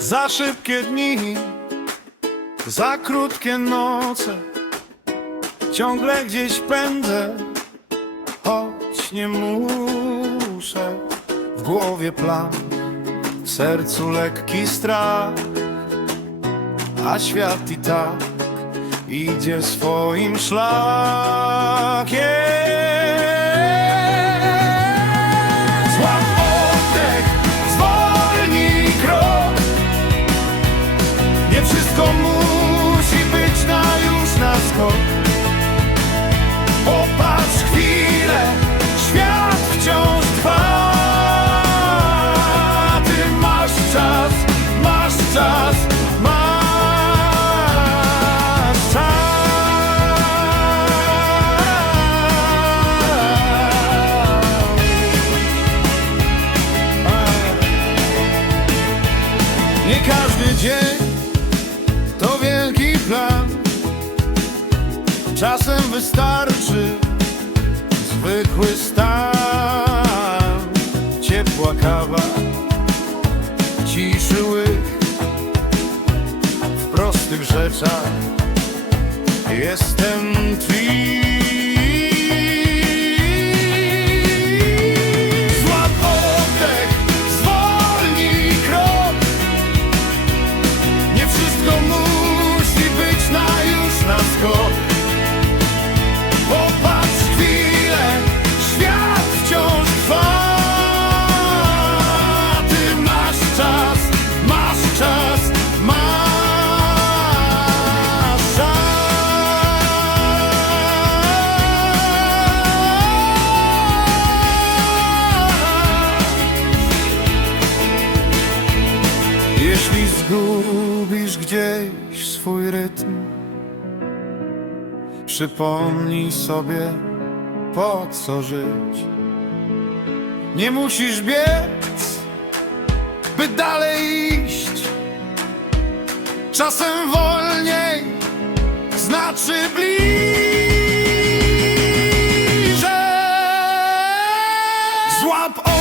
Za szybkie dni, za krótkie noce. Ciągle gdzieś pędzę, choć nie muszę. W głowie plan, w sercu lekki strach. A świat i tak idzie swoim szlakiem każdy dzień. To wielki plan. Czasem wystarczy zwykły stan. Ciepła kawa, ciszy łyk. W prostych rzeczach jestem twój Zgubisz gdzieś swój rytm. Przypomnij sobie po co żyć. Nie musisz biec, by dalej iść. Czasem wolniej znaczy bliżej. Złap